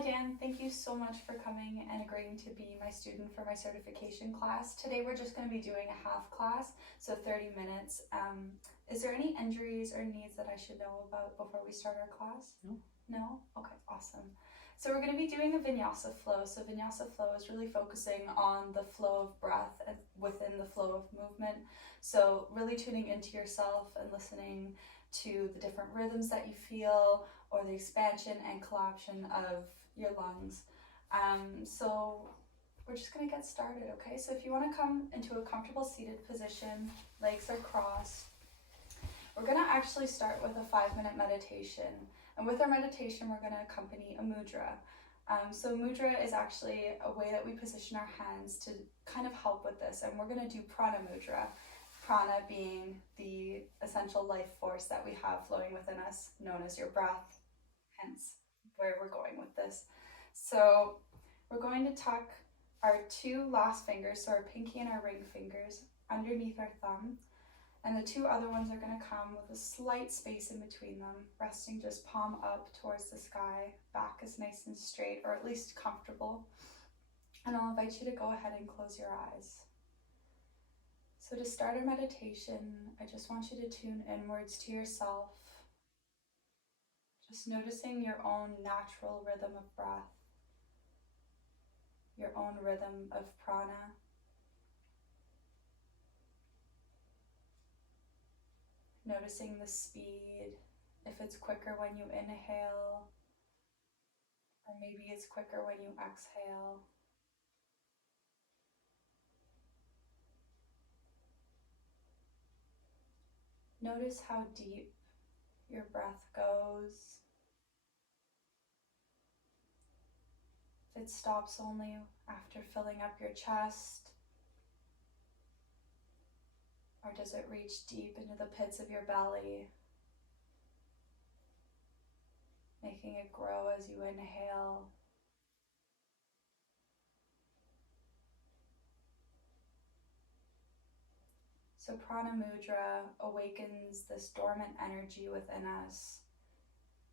Hi Dan, thank you so much for coming and agreeing to be my student for my certification class. Today we're just going to be doing a half class, so 30 minutes. Is there any injuries or needs that I should know about before we start our class? No. No? Okay, awesome. So we're going to be doing a vinyasa flow. So vinyasa flow is really focusing on the flow of breath within the flow of movement. So really tuning into yourself and listening to the different rhythms that you feel, or the expansion and collapsion of your lungs. So we're just going to get started, okay? So if you want to come into a comfortable seated position, legs are crossed, we're going to actually start with a 5-minute meditation. And with our meditation, we're going to accompany a mudra. So mudra is actually a way that we position our hands to kind of help with this. And we're going to do prana mudra. Prana being the essential life force that we have flowing within us, known as your breath, hence where we're going with this. So we're going to tuck our 2 last fingers, so our pinky and our ring fingers, underneath our thumb. And the 2 other ones are going to come with a slight space in between them, resting just palm up towards the sky, back is nice and straight, or at least comfortable. And I'll invite you to go ahead and close your eyes. So to start our meditation, I just want you to tune inwards to yourself, just noticing your own natural rhythm of breath, your own rhythm of prana. Noticing the speed, if it's quicker when you inhale, or maybe it's quicker when you exhale. Notice how deep your breath goes. If it stops only after filling up your chest, or does it reach deep into the pits of your belly, making it grow as you inhale. So prana mudra awakens this dormant energy within us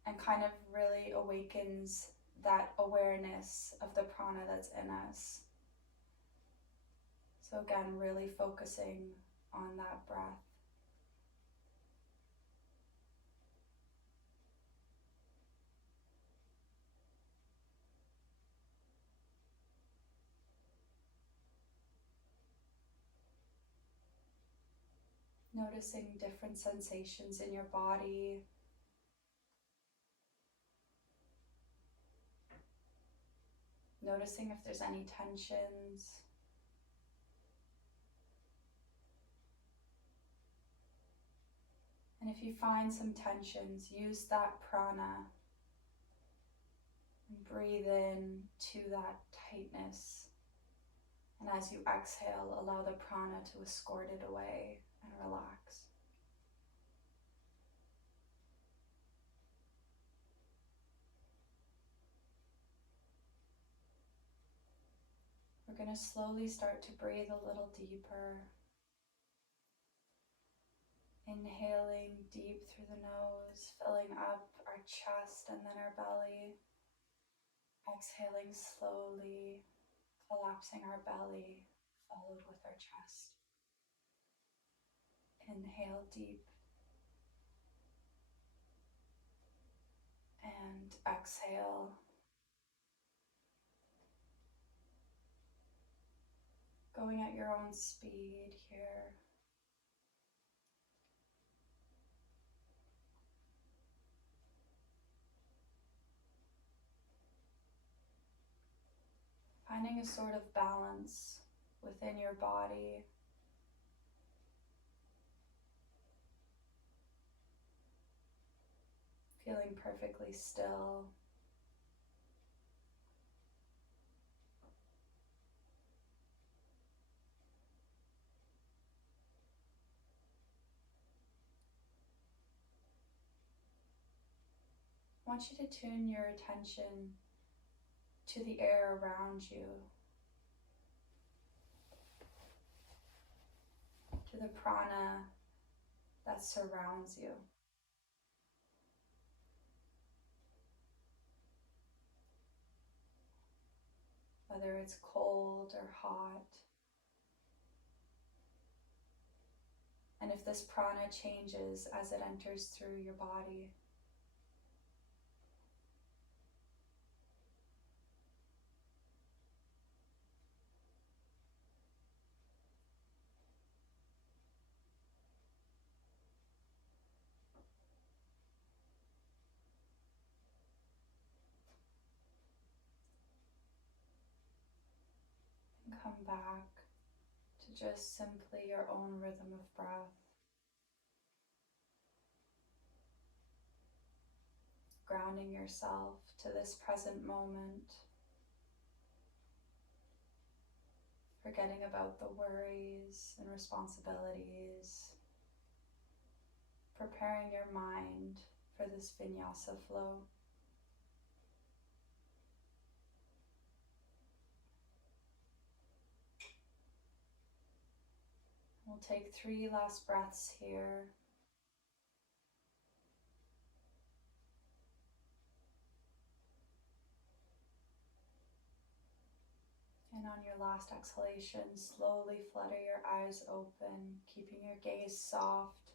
and kind of really awakens that awareness of the prana that's in us. So again, really focusing on that breath. Noticing different sensations in your body. Noticing if there's any tensions. And if you find some tensions, use that prana and breathe in to that tightness. And as you exhale, allow the prana to escort it away and relax. We're going to slowly start to breathe a little deeper. Inhaling deep through the nose, filling up our chest and then our belly. Exhaling slowly, collapsing our belly, followed with our chest. Inhale deep. And exhale. Going at your own speed here. Finding a sort of balance within your body. Feeling perfectly still. I want you to tune your attention to the air around you, to the prana that surrounds you. whether it's cold or hot. And if this prana changes as it enters through your body. And come back to just simply your own rhythm of breath. Grounding yourself to this present moment. Forgetting about the worries and responsibilities. Preparing your mind for this vinyasa flow. We'll take 3 last breaths here. And on your last exhalation, slowly flutter your eyes open, keeping your gaze soft.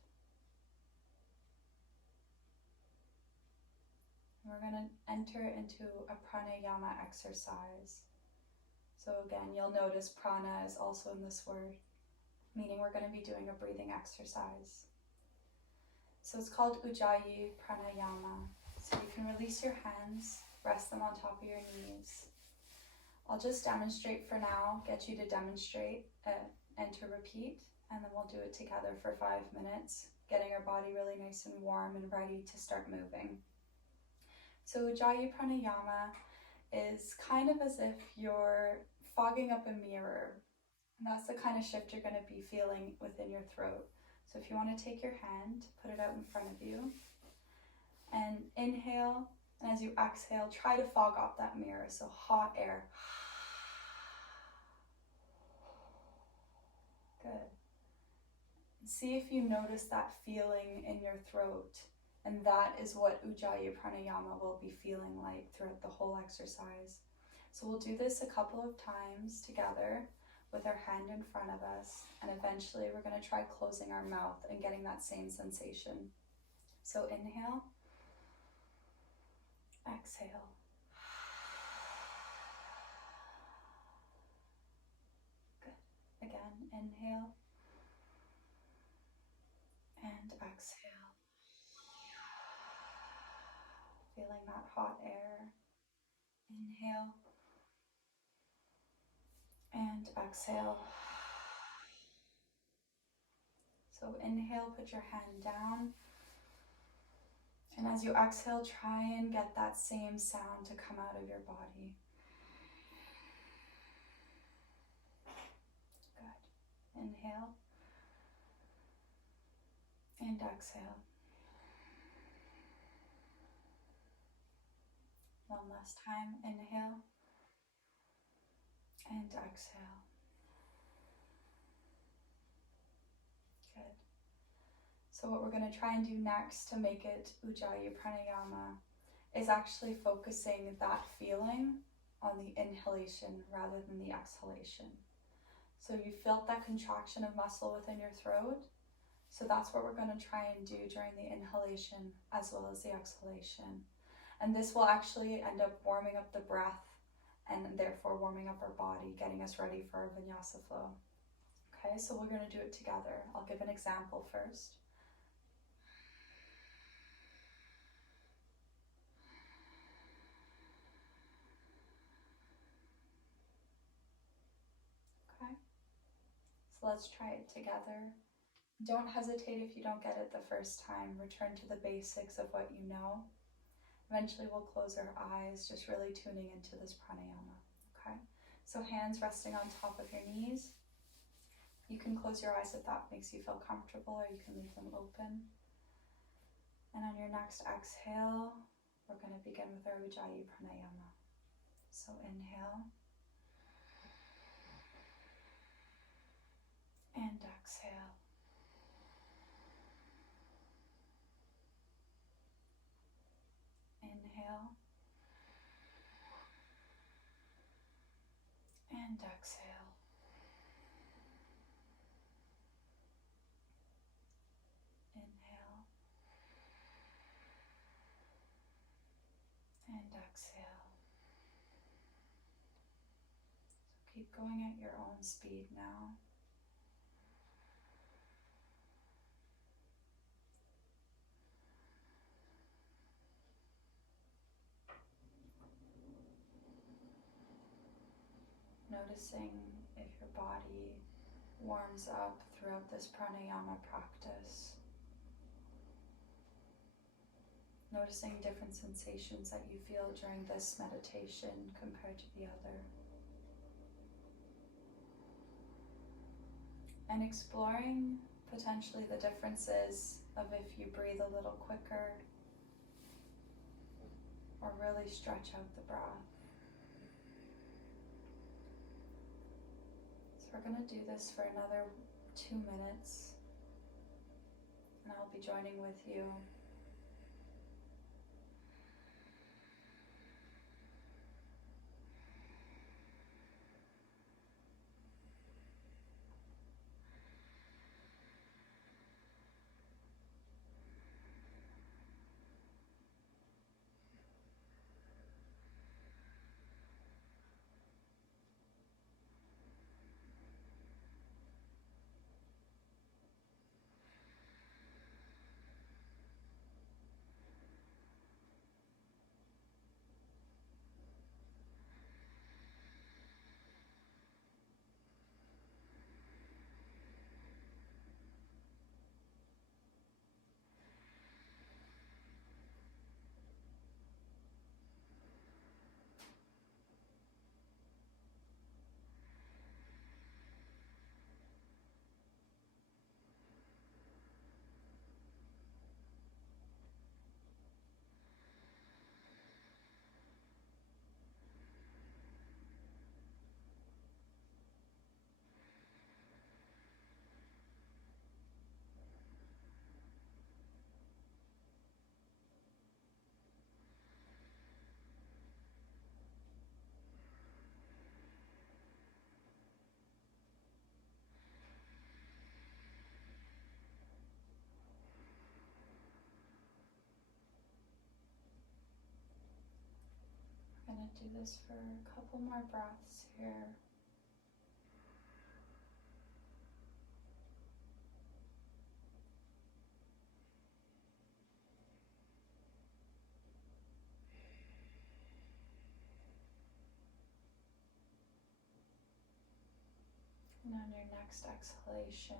And we're going to enter into a pranayama exercise. So again, you'll notice prana is also in this word, meaning we're going to be doing a breathing exercise. So it's called Ujjayi Pranayama. So you can release your hands, rest them on top of your knees. I'll just demonstrate for now, get you to demonstrate and to repeat, and then we'll do it together for 5 minutes, getting our body really nice and warm and ready to start moving. So Ujjayi Pranayama is kind of as if you're fogging up a mirror. And that's the kind of shift you're going to be feeling within your throat. So if you want to take your hand, put it out in front of you, and inhale. And as you exhale, try to fog off that mirror, so hot air. Good. See if you notice that feeling in your throat, and that is what Ujjayi Pranayama will be feeling like throughout the whole exercise. So we'll do this a couple of times together with our hand in front of us, and eventually we're going to try closing our mouth and getting that same sensation. So inhale. Exhale. Good. Again, inhale and exhale. Feeling that hot air. Inhale and exhale. So inhale, put your hand down. And as you exhale, try and get that same sound to come out of your body. Good. Inhale and exhale. One last time. Inhale and exhale. Good. So what we're going to try and do next to make it Ujjayi Pranayama is actually focusing that feeling on the inhalation rather than the exhalation. So you felt that contraction of muscle within your throat. So that's what we're going to try and do during the inhalation as well as the exhalation. And this will actually end up warming up the breath and therefore warming up our body, getting us ready for our vinyasa flow. Okay, so we're going to do it together. I'll give an example first. Okay, so let's try it together. Don't hesitate if you don't get it the first time. Return to the basics of what you know. Eventually we'll close our eyes, just really tuning into this pranayama. Okay, so hands resting on top of your knees. You can close your eyes if that makes you feel comfortable, or you can leave them open. And on your next exhale, we're going to begin with our Ujjayi Pranayama. So inhale and exhale. Inhale going at your own speed now. Noticing if your body warms up throughout this pranayama practice. Noticing different sensations that you feel during this meditation compared to the other. And exploring potentially the differences of if you breathe a little quicker or really stretch out the breath. So we're going to do this for another 2 minutes, and I'll be joining with you. I'm going to do this for a couple more breaths here. And on your next exhalation,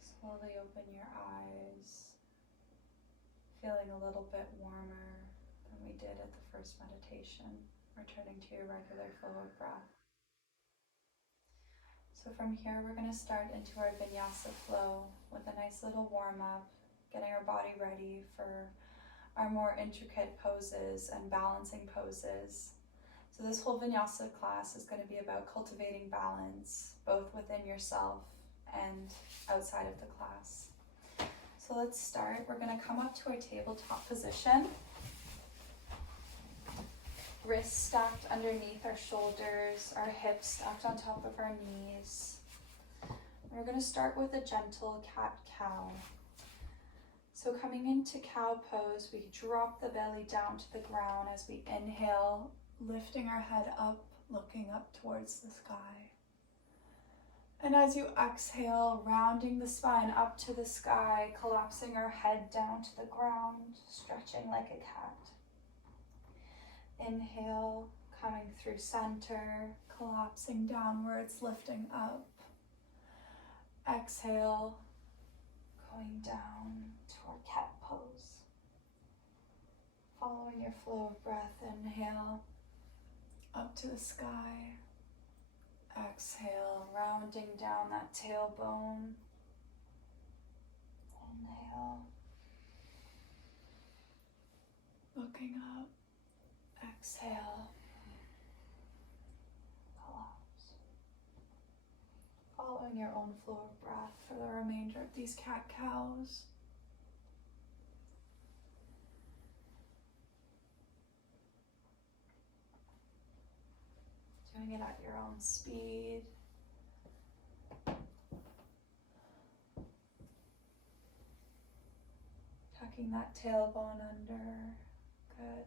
slowly open your eyes, feeling a little bit warmer than we did at the first meditation, returning to your regular flow of breath. So from here, we're going to start into our vinyasa flow with a nice little warm-up, getting our body ready for our more intricate poses and balancing poses. So this whole vinyasa class is going to be about cultivating balance, both within yourself and outside of the class. So let's start. We're going to come up to our tabletop position. Wrists stacked underneath our shoulders, our hips stacked on top of our knees. We're going to start with a gentle cat-cow. So coming into cow pose, we drop the belly down to the ground as we inhale, lifting our head up, looking up towards the sky. And as you exhale, rounding the spine up to the sky, collapsing our head down to the ground, stretching like a cat. Inhale, coming through center, collapsing downwards, lifting up. Exhale, going down to our cat pose. Following your flow of breath, inhale, up to the sky. Exhale, rounding down that tailbone. Inhale, looking up. Exhale, collapse. Following your own flow of breath for the remainder of these cat-cows. Doing it at your own speed. Tucking that tailbone under. Good.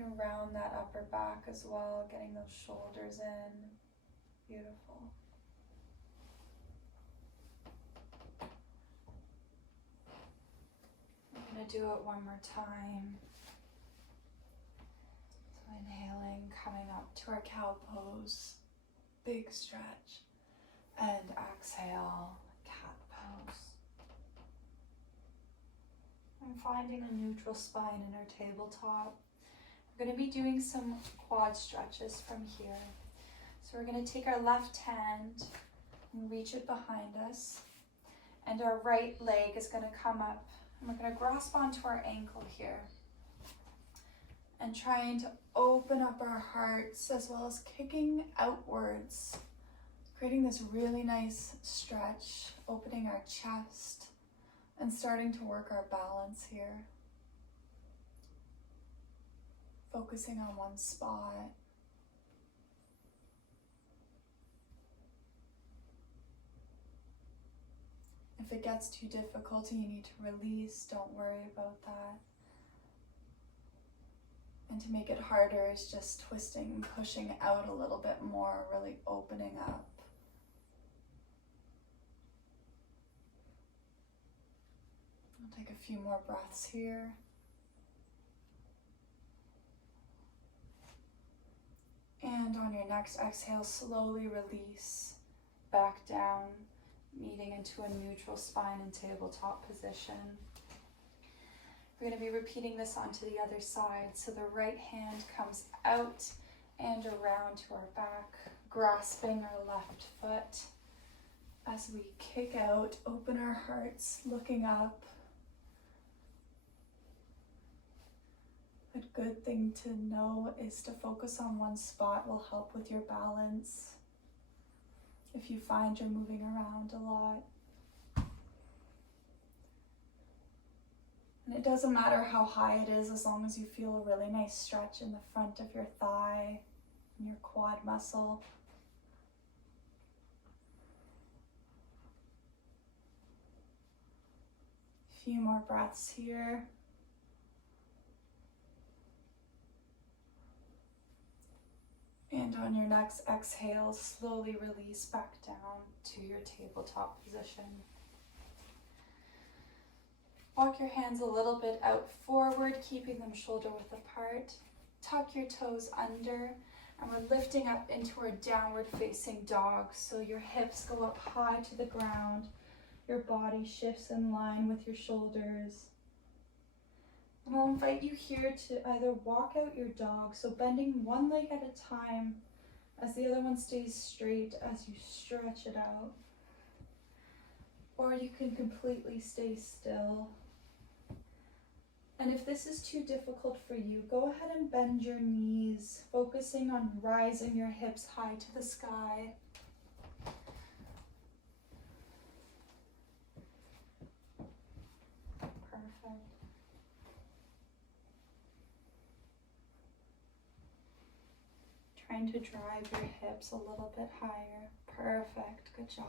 going to round that upper back as well, getting those shoulders in. Beautiful. I'm going to do it one more time. So inhaling, coming up to our cow pose, big stretch, and exhale, cat pose. I'm finding a neutral spine in our tabletop. We're going to be doing some quad stretches from here. So we're going to take our left hand and reach it behind us, and our right leg is going to come up, and we're going to grasp onto our ankle here and trying to open up our hearts as well as kicking outwards, creating this really nice stretch, opening our chest and starting to work our balance here. Focusing on one spot. If it gets too difficult and you need to release, don't worry about that. And to make it harder is just twisting and pushing out a little bit more, really opening up. I'll take a few more breaths here. And on your next exhale, slowly release back down, meeting into a neutral spine and tabletop position. We're going to be repeating this onto the other side. So the right hand comes out and around to our back, grasping our left foot as we kick out, open our hearts, looking up. A good thing to know is to focus on one spot will help with your balance if you find you're moving around a lot. And it doesn't matter how high it is as long as you feel a really nice stretch in the front of your thigh and your quad muscle. A few more breaths here. And on your next exhale, slowly release back down to your tabletop position. Walk your hands a little bit out forward, keeping them shoulder width apart. Tuck your toes under, and we're lifting up into our downward facing dog. So your hips go up high to the ground. Your body shifts in line with your shoulders. And I'll invite you here to either walk out your dog, so bending one leg at a time as the other one stays straight as you stretch it out. Or you can completely stay still. And if this is too difficult for you, go ahead and bend your knees, focusing on rising your hips high to the sky. Perfect. Trying to drive your hips a little bit higher. Perfect, good job.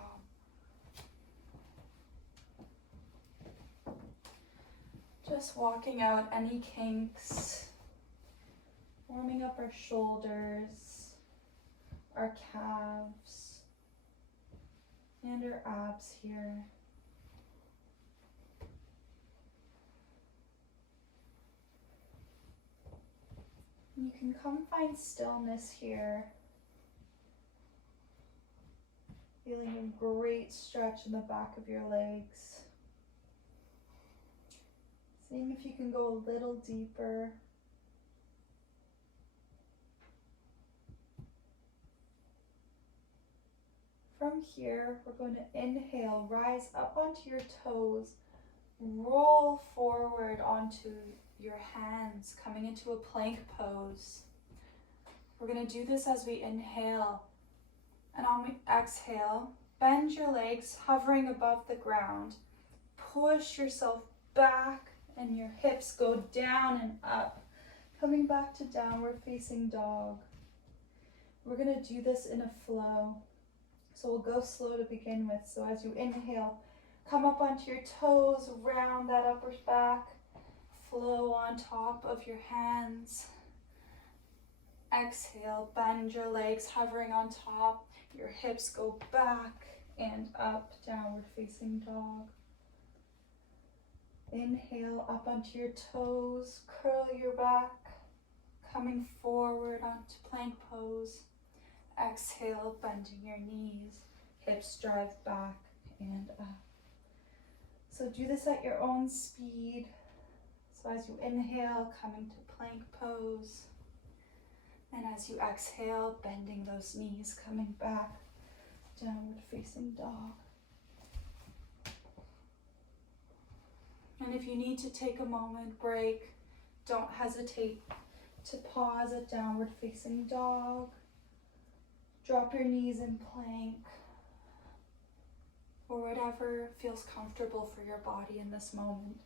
Just walking out any kinks, warming up our shoulders, our calves, and our abs here. You can come find stillness here. Feeling a great stretch in the back of your legs. Seeing if you can go a little deeper. From here, we're going to inhale, rise up onto your toes, roll forward onto your hands, coming into a plank pose. We're going to do this as we inhale, and on we exhale, bend your legs, hovering above the ground. Push yourself back, and your hips go down and up, coming back to downward facing dog. We're going to do this in a flow. So we'll go slow to begin with. So as you inhale, come up onto your toes, round that upper back, flow on top of your hands. Exhale, bend your legs, hovering on top. Your hips go back and up, downward facing dog. Inhale, up onto your toes, curl your back, coming forward onto plank pose. Exhale, bending your knees, hips drive back and up. So do this at your own speed. So as you inhale, coming to plank pose. And as you exhale, bending those knees, coming back, downward facing dog. And if you need to take a moment break, don't hesitate to pause at downward facing dog. Drop your knees in plank, or whatever feels comfortable for your body in this moment.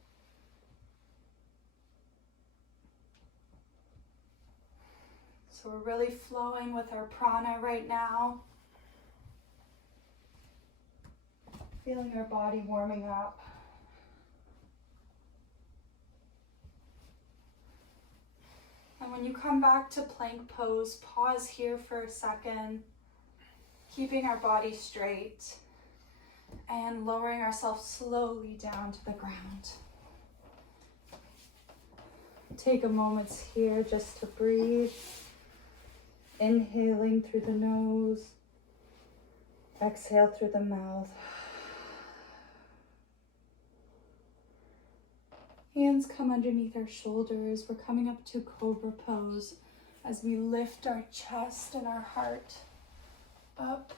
So we're really flowing with our prana right now. Feeling our body warming up. And when you come back to plank pose, pause here for a second, keeping our body straight and lowering ourselves slowly down to the ground. Take a moment here just to breathe, inhaling through the nose, exhale through the mouth. Hands come underneath our shoulders. We're coming up to Cobra Pose as we lift our chest and our heart up,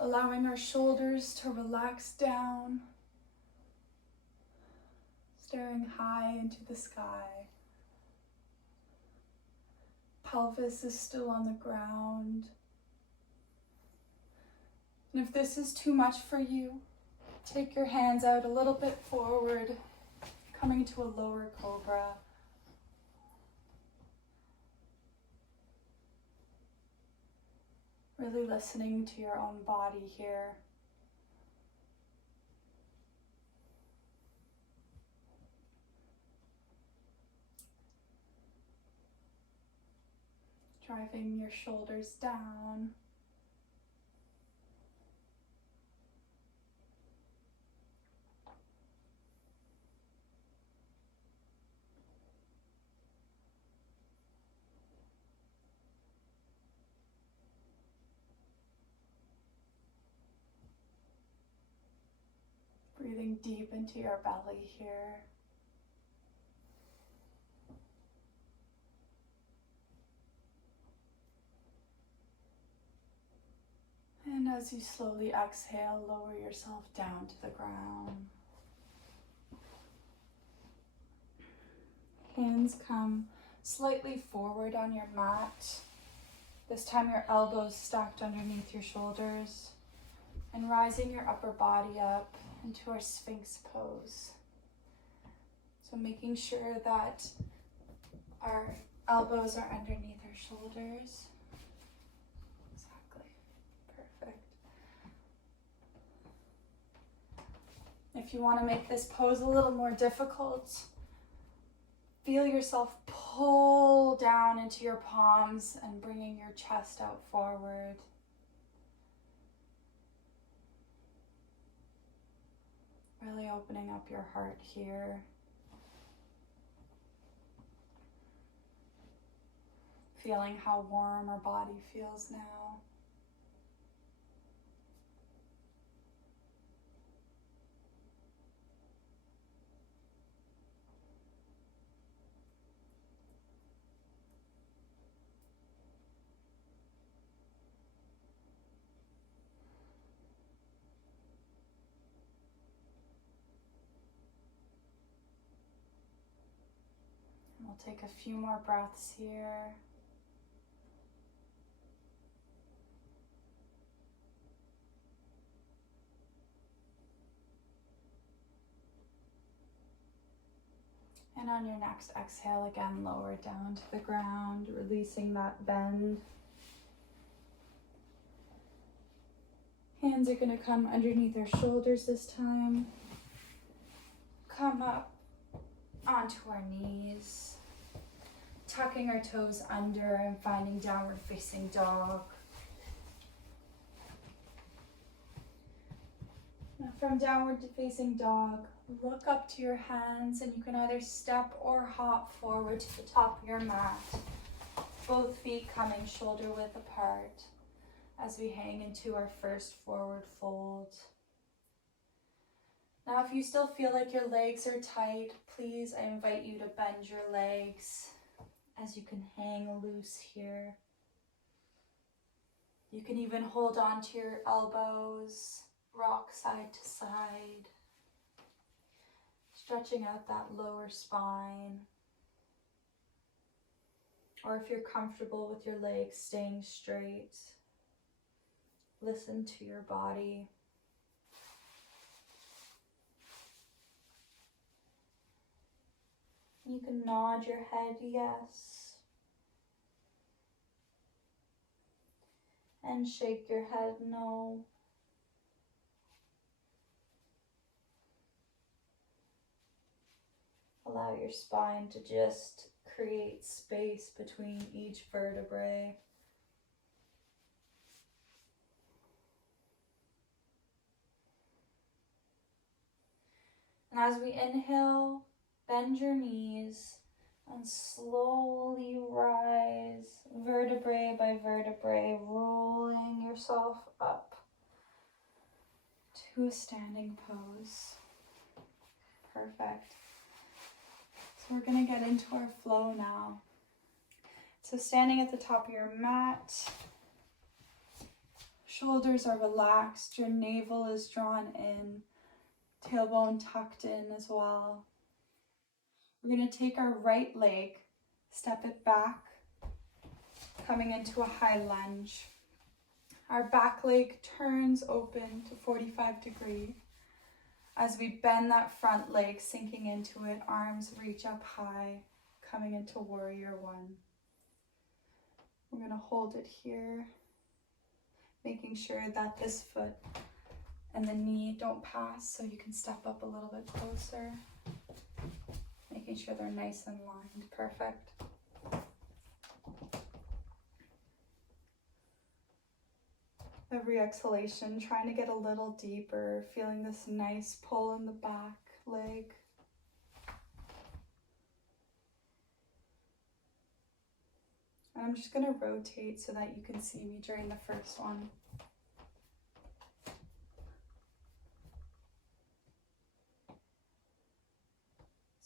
allowing our shoulders to relax down, staring high into the sky. Pelvis is still on the ground. And if this is too much for you, take your hands out a little bit forward, coming to a lower cobra. Really listening to your own body here. Driving your shoulders down. Breathing deep into your belly here. And as you slowly exhale, lower yourself down to the ground. Hands come slightly forward on your mat. This time your elbows stacked underneath your shoulders and rising your upper body up into our Sphinx Pose. So making sure that our elbows are underneath our shoulders. Exactly. Perfect. If you want to make this pose a little more difficult, feel yourself pull down into your palms and bringing your chest out forward. Really opening up your heart here. Feeling how warm our body feels now. We'll take a few more breaths here. And on your next exhale, again, lower down to the ground, releasing that bend. Hands are going to come underneath our shoulders this time. Come up onto our knees. tucking our toes under and finding downward facing dog. Now from downward facing dog, look up to your hands, and you can either step or hop forward to the top of your mat. Both feet coming shoulder width apart as we hang into our first forward fold. Now, if you still feel like your legs are tight, please, I invite you to bend your legs as you can hang loose here. You can even hold on to your elbows, rock side to side, stretching out that lower spine. Or if you're comfortable with your legs staying straight, listen to your body. You can nod your head yes, and shake your head no. Allow your spine to just create space between each vertebrae. And as we inhale, bend your knees and slowly rise, vertebrae by vertebrae, rolling yourself up to a standing pose. Perfect. So we're going to get into our flow now. So standing at the top of your mat, shoulders are relaxed, your navel is drawn in, tailbone tucked in as well. We're going to take our right leg, step it back, coming into a high lunge. Our back leg turns open to 45 degrees. As we bend that front leg, sinking into it, arms reach up high, coming into warrior one. We're going to hold it here, making sure that this foot and the knee don't pass, so you can step up a little bit closer. Making sure they're nice and lined. Perfect. Every exhalation, trying to get a little deeper, feeling this nice pull in the back leg. And I'm just going to rotate so that you can see me during the first one.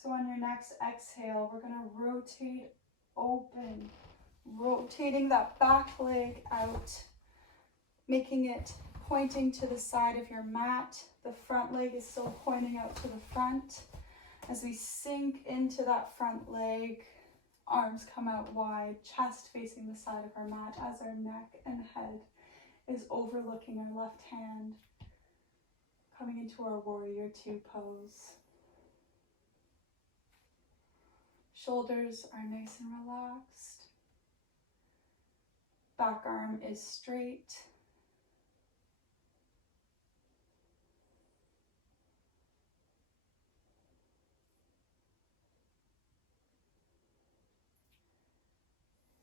So on your next exhale, we're going to rotate open, rotating that back leg out, making it pointing to the side of your mat. The front leg is still pointing out to the front. As we sink into that front leg, arms come out wide, chest facing the side of our mat as our neck and head is overlooking our left hand, coming into our warrior two pose. Shoulders are nice and relaxed. Back arm is straight.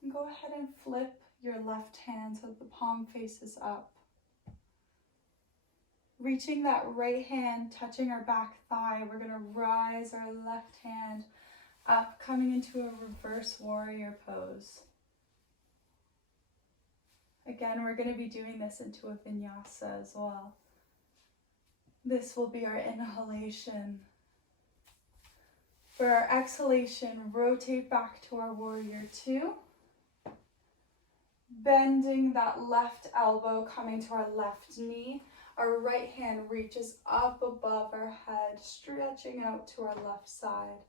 And go ahead and flip your left hand so the palm faces up. Reaching that right hand, touching our back thigh, we're going to rise our left hand up, coming into a reverse warrior pose. Again, we're going to be doing this into a vinyasa as well. This will be our inhalation. For our exhalation, rotate back to our warrior two. Bending that left elbow, coming to our left knee. Our right hand reaches up above our head, stretching out to our left side.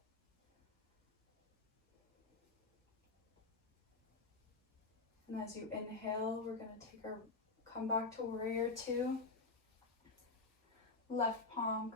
And as you inhale, we're going to come back to warrior two. Left palm